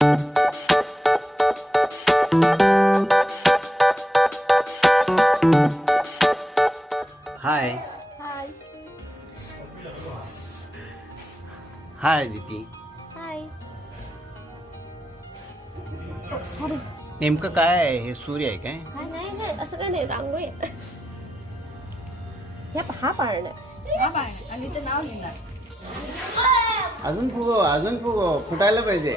हाय हाय हाय दिती. हाय. नेमकं काय आहे हे? सूर्य आहे काय? काय नाही नाही असं काय नाही, रांगोळी आहे. हा पाळणं आणि ते नाव लिहिणार. अजून फुगो फुटायला पाहिजे.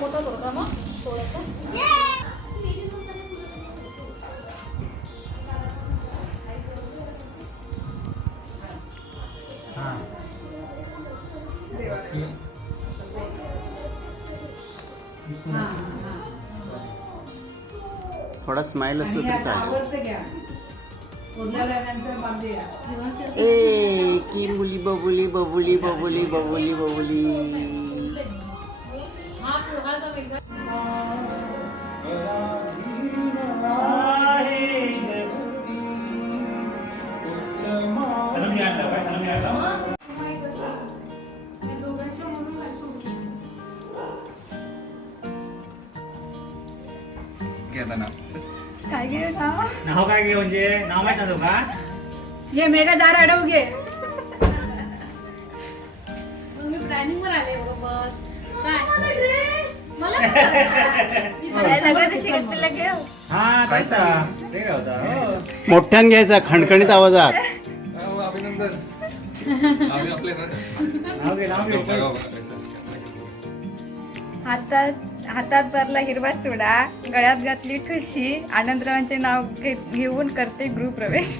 मोठा थोडा मग थोडासा. थोडा स्माइल असलं तरी चालेल. ए की मुली बबुली बबुली बबुली बबुली बबुली. काय घे नाव काय घे म्हणजे नाव माहित नव्हतं का? ये मेगा दार अडव घे. मी प्लॅनिंग वर आले बरोबर. काय हा त्याचा ते काय होता हो. मोठ्यान घ्यायचा खणखणीत आवाजात. अभिनंदन. नाव घे नाव घे. हातात भरला हिरवा चुडा, गळ्यात घातली ठुशी, आनंदरावांचे नाव घेऊन करते गृहप्रवेश.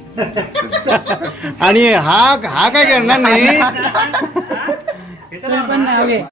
आणि हा काय करणार नाही. त्याचं नाव घे.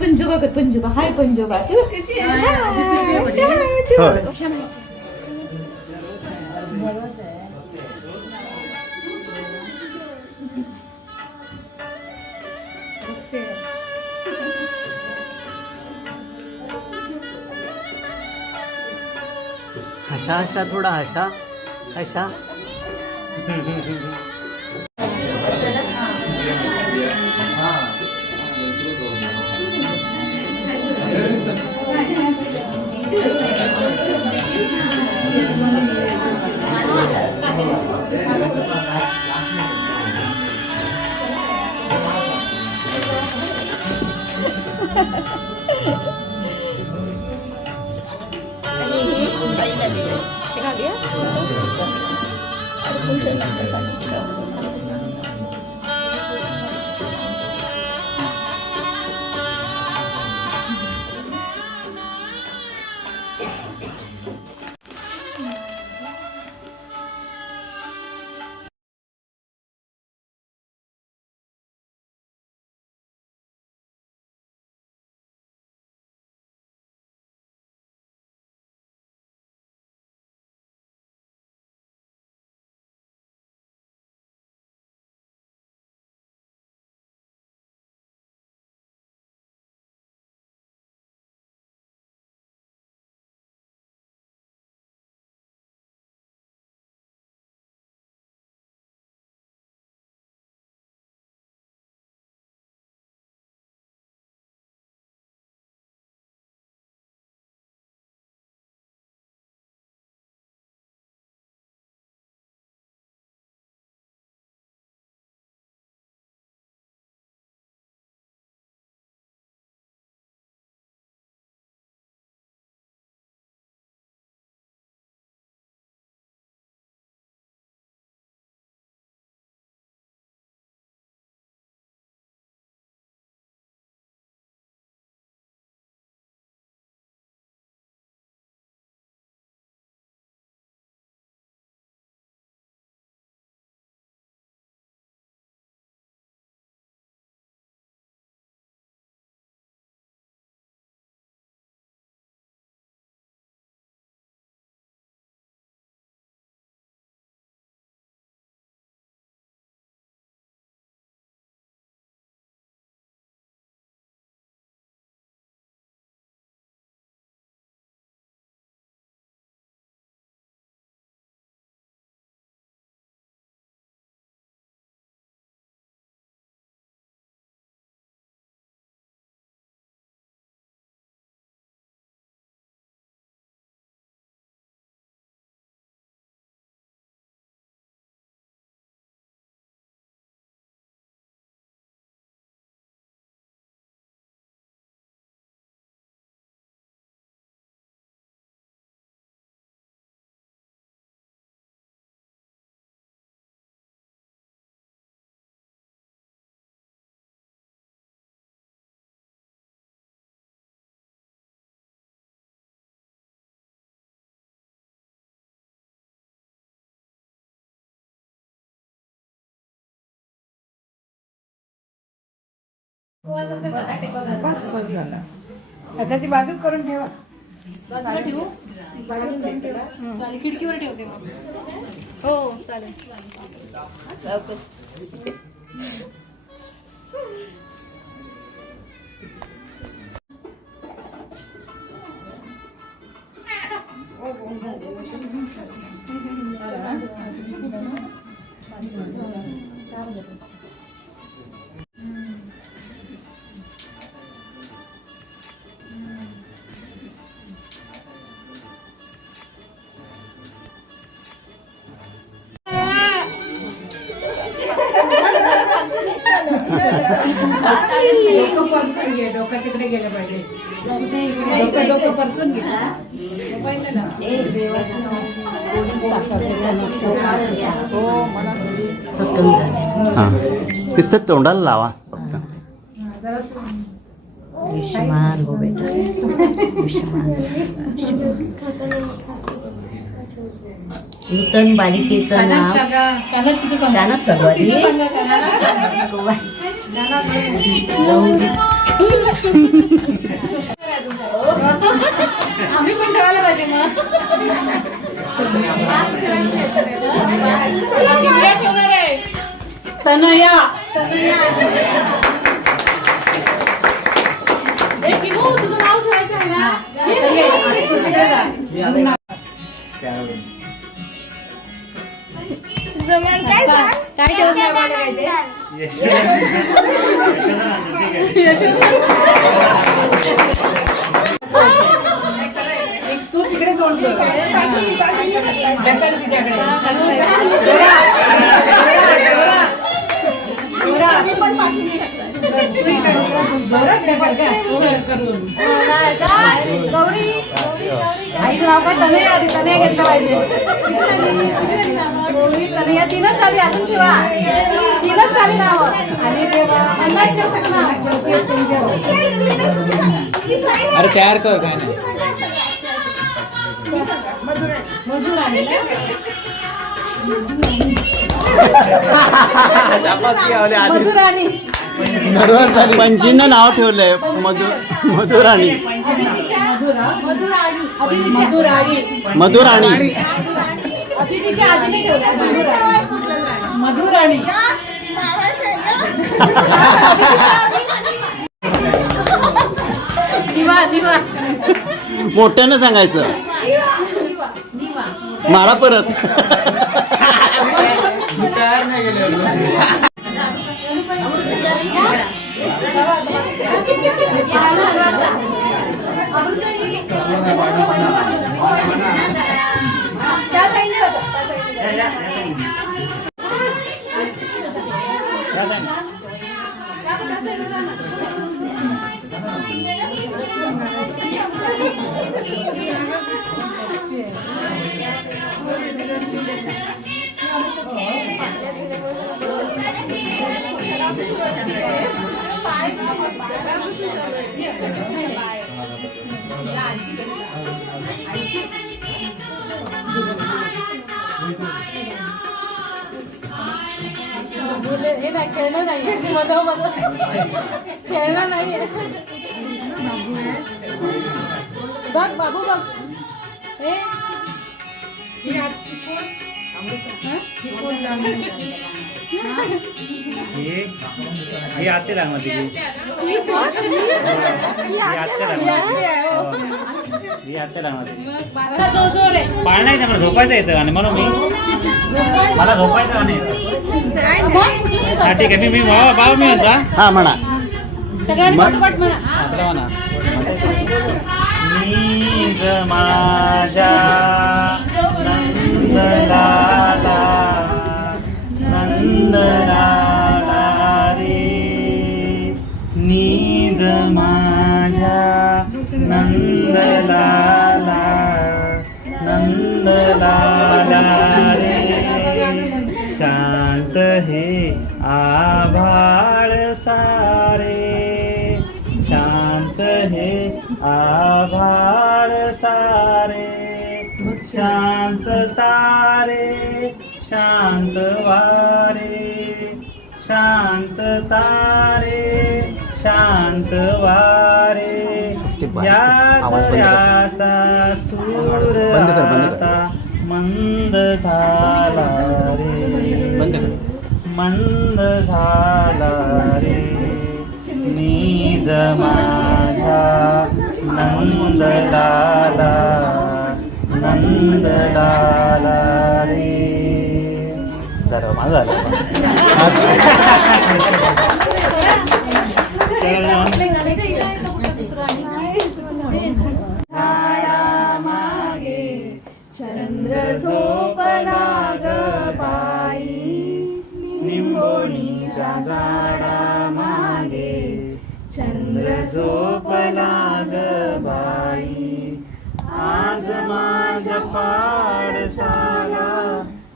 पंजोबा कर पंजोबा. हाय पंजोबा. तू कशी हशा हशा थोडा हशा हशा. बस बस झाला. आता ती बाजूला करून ठेवा. बाजूला ठेवू चालेल, खिडकीवर ठेवते मग. हो चालेल. डोकं परतून घे. डोकं तिकडे गेलं पाहिजे. डोकं परतून घे. हां नुसतं तोंडाला लावा फक्त. विश्वमान हो बेटा नूतन बालिकेचं नाव कानात सगवारी आम्ही पण ठेवायला पाहिजे मग. ठेवणार आहे तनया. तुझं नाव ठेवायचं आहे ना. काय तू तिकडे तोंड कर. गौरी आईचं नाव काय तनया. आधी तनया घेतलं पाहिजे. गौरी तनया तीनच झाली. अजून ठेवा. तीनच झाली नाव. आणि ठेव शकणार. अरे तयार कर काय नाही. मधुर आहे मधुराणी. पंचींना नाव ठेवलंय मधुराणी. मधुराणी. अतिथीच्या आजीने ठेवलं मधुराणी. दिवा दिवा. मोठ्यानं सांगायचं. मला परत त्या साईडने होतं. हे नाही खेळणं नाहीये. खेळणं नाहीये. बघ बाबू बघ. हे ही आत्ते लागणार तिची. ही आत्ते लागणार. पाळ नाही मला झोपायचं येतं आणि म्हणून मला झोपायचं आणि ठीक आहे. मी बाबा मी म्हणता. हा म्हणा. सगळ्यांनी पाठोपाठ म्हणा. आपलं म्हणा. नीज माझ्या नंदलाला नंदलाला रे. नीज माझ्या नंदलाला नंदलाला रे. शांत हे आभाळ सारे. शांत हे आभाळ सारे. शांत तारे शांत वारे. शांत तारे शांत वारे या दऱ्याचा सूर आता मंद झाला रे मंद झाला रे निज माझा नंद लाला रे जरा माझा चंद्र झोपला ग बाई निंबोणीच्या झाडा मागे चंद्र झोपला ग बाई आज माझ्या पाडसाला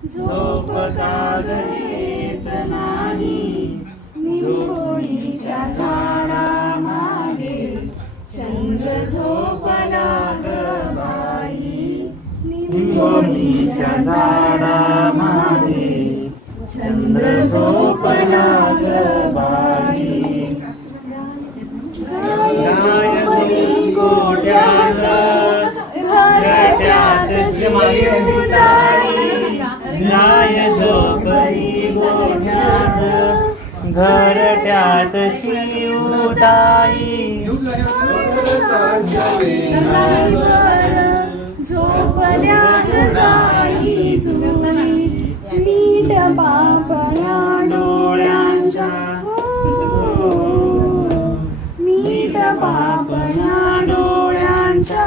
झोप येत नाही निंबोणीच्या झाडा मागे चंद्र झोपला ग बाई निंबोणीच्या झाडा मागे चंद्र झोपला ग बाई घरट्यात चिवताई झोपल्या जाई जुळी मीठ पापण्या डोळ्यांच्या मीठ पापण्या डोळ्यांच्या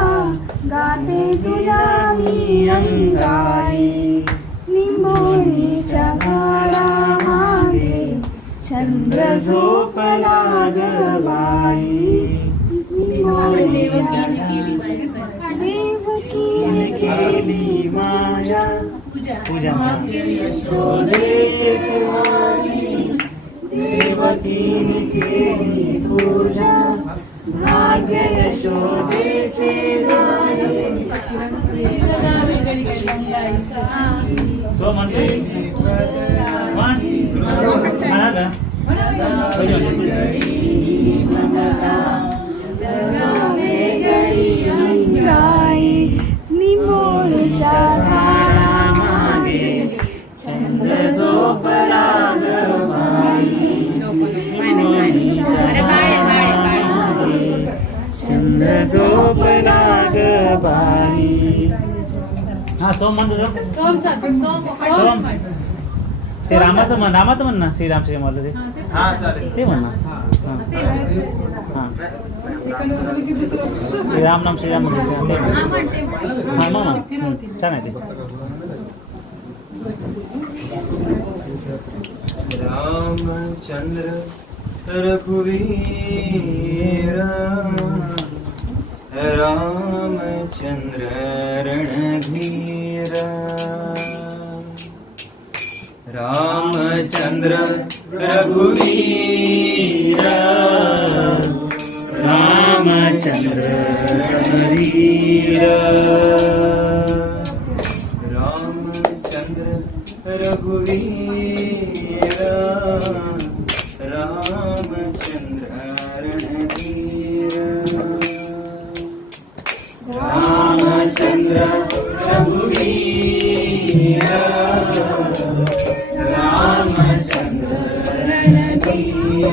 गाते तुला मी अंगाई निंबोणीच्या झाडा मागे चंद्र झोपला ग बाई देवकीने केली माया पूजा देवकीने केली पूजा भाग्य यशोदेचे सो म्हणते निंबोणीच्या झाडा मागे चंद्र झोपला ग बाई चंद्र झोपला ग बाई हा सोम म्हणतो सोम ते रामाचं म्हण ना श्रीराम श्रीराम ते ते म्हण ना राम नाम श्रीराम म्हणतो ते हा मग छान आहे ते रामचंद्र रघुवीर रामचंद्र रणधीर रामचंद्र रघुवीर रामचंद्र रणधीर रामचंद्र रघुवीर रामचंद्र रणधीर रामचंद्र रघुवीर रामचंद्र रणधीर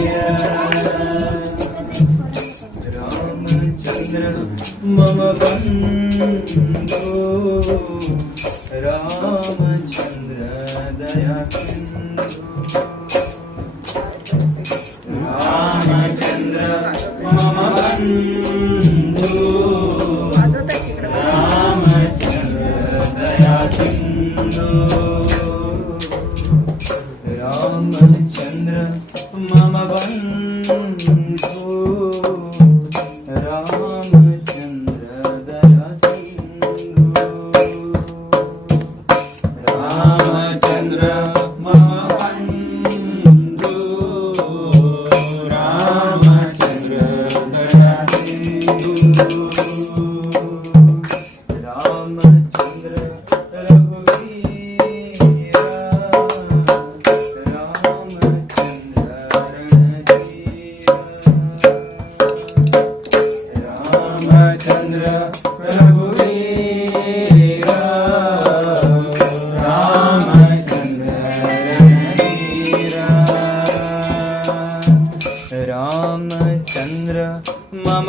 रामचंद्र मम बंधु रामचंद्र दया सिंधु रामचंद्र मम बंधु रामचंद्र दया सिंधु रामचंद्र मम बंधु रामचंद्र दया सिंधु रामचंद्र मम बंधु रामचंद्र दया सिंधु रामचंद्र रघुवीर रामचंद्र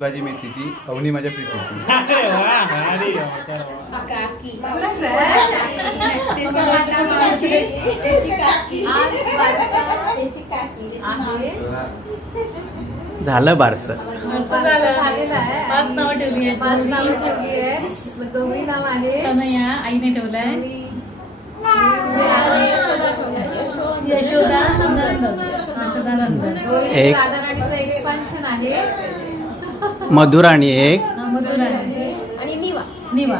भाजी मेथीची अवनी माझ्या प्रीतीची. अरे वा, भारी आहे. झालं बारस. पाच नावं ठेवली आहेत. तनया आईने ठेवलंय. यशोदा नंदन. एक मधुराणी, एक मधुरा आहे. आणि निवा. निवा.